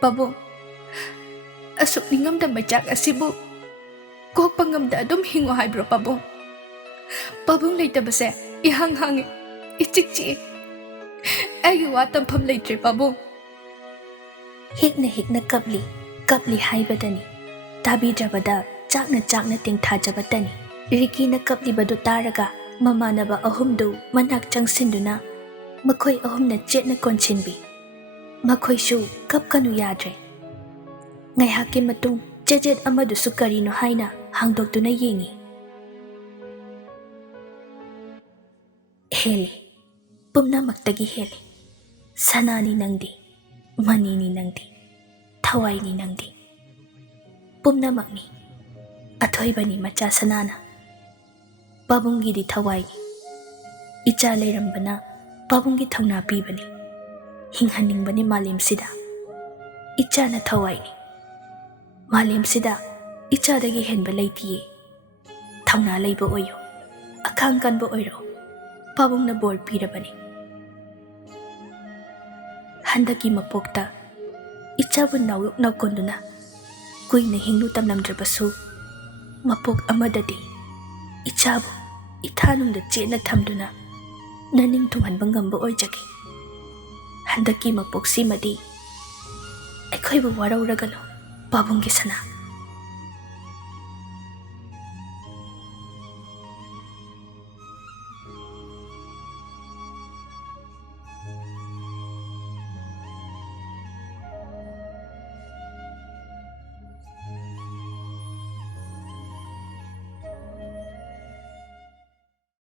ꯄꯥꯕꯨꯡ ꯑꯁꯨꯛ ꯅꯤꯡꯉꯝꯗꯕ ꯃꯩꯆꯥꯛ ꯑꯁꯤꯕꯨ ꯀꯣꯛꯄ ꯉꯝꯗ ꯑꯗꯨꯝ ꯍꯤꯡꯉꯣ ꯍꯥꯏꯕ꯭ꯔꯣ ꯄꯥꯕꯨꯡ ꯄꯥꯕꯨꯡ ꯂꯩꯇꯕꯁꯦ ꯏꯍꯥꯡ ꯍꯥꯡꯉꯤ ꯏꯆꯤꯛ ꯆꯤꯛꯏ ꯑꯩꯒꯤ ꯋꯥ ꯇꯝꯐꯝ ꯂꯩꯇ꯭ꯔꯦ ꯄꯥꯕꯨꯡ ꯍꯤꯛꯅ ꯍꯤꯛꯅ ꯀꯞꯂꯤ ꯍꯥꯏꯕꯗꯅꯤ ꯇꯥꯕꯤꯗ꯭ꯔꯕꯗ ꯆꯥꯛꯅ ꯆꯥꯛꯅ ꯇꯦꯡꯊꯥꯖꯕꯇꯅꯤ ꯔꯤꯀꯤꯅ ꯀꯞꯂꯤꯕꯗꯨ ꯇꯥꯔꯒ ꯃꯃꯥꯟꯅꯕ ꯑꯍꯨꯝꯗꯨ ꯃꯅꯥꯛ ꯆꯪꯁꯤꯟꯗꯨꯅ ꯃꯈꯣꯏ ꯑꯍꯨꯝꯅ ꯆꯦꯠꯅ ꯀꯣꯟꯁꯤꯟꯕꯤ ꯃꯈꯣꯏꯁꯨ ꯀꯞꯀꯅꯨ ꯌꯥꯗ꯭ꯔꯦ ꯉꯥꯏꯍꯥꯛꯀꯤ ꯃꯇꯨꯡ ꯆꯦꯆꯦꯠ ꯑꯃꯗꯨꯁꯨ ꯀꯔꯤꯅꯣ ꯍꯥꯏꯅ ꯍꯥꯡꯗꯣꯛꯇꯨꯅ ꯌꯦꯡꯉꯤ ꯍꯦꯜꯂꯤ ꯄꯨꯝꯅꯃꯛꯇꯒꯤ ꯍꯦꯜꯂꯤ ꯁꯅꯥꯅꯤ ꯅꯪꯗꯤ ꯃꯅꯤꯅꯤ ꯅꯪꯗꯤ ꯊꯋꯥꯏꯅꯤ ꯅꯪꯗꯤ ꯄꯨꯝꯅꯃꯛꯅꯤ ꯑꯊꯣꯏꯕꯅꯤ ꯃꯆꯥ ꯁꯅꯥꯅ ꯄꯥꯕꯨꯡꯒꯤꯗꯤ ꯊꯋꯥꯏꯅꯤ ꯏꯆꯥ ꯂꯩꯔꯝꯕꯅ ꯄꯥꯕꯨꯡꯒꯤ ꯊꯧꯅꯥ ꯄꯤꯕꯅꯤ ꯍꯤꯡꯍꯟꯅꯤꯡꯕꯅꯤ ꯃꯥꯂꯦꯝꯁꯤꯗ ꯏꯆꯥꯅ ꯊꯋꯥꯏꯅꯤ ꯃꯥꯂꯦꯝꯁꯤꯗ ꯏꯆꯥꯗꯒꯤ ꯍꯦꯟꯕ ꯂꯩꯇꯤꯌꯦ ꯊꯧꯅꯥ ꯂꯩꯕ ꯑꯣꯏꯌꯨ ꯑꯈꯥꯡ ꯀꯟꯕ ꯑꯣꯏꯔꯣ ꯄꯥꯕꯨꯡꯅ ꯕꯣꯔ ꯄꯤꯔꯕꯅꯤ ꯍꯟꯗꯛꯀꯤ ꯃꯄꯣꯛꯇ ꯏꯆꯥꯕꯨ ꯅꯥꯎꯌꯣꯛ ꯅꯥꯎꯀꯣꯟꯗꯨꯅ ꯀꯨꯏꯅ ꯍꯤꯡꯂꯨ ꯇꯝꯂꯝꯗ꯭ꯔꯕꯁꯨ ꯃꯄꯣꯛ ꯑꯃꯗꯗꯤ ꯏꯆꯥꯕꯨ ꯏꯊꯥꯅꯨꯡꯗ ꯆꯦꯠꯅ ꯊꯝꯗꯨꯅ ꯅꯅꯤꯡ ꯊꯨꯡꯍꯟꯕ ꯉꯝꯕ ꯑꯣꯏꯖꯒꯦ ꯍꯟꯗꯛꯀꯤ ꯃꯄꯣꯛꯁꯤꯃꯗꯤ ꯑꯩꯈꯣꯏꯕꯨ ꯋꯥꯔꯧꯔꯒꯅꯨ ꯄꯥꯕꯨꯡꯒꯤ ꯁꯅꯥ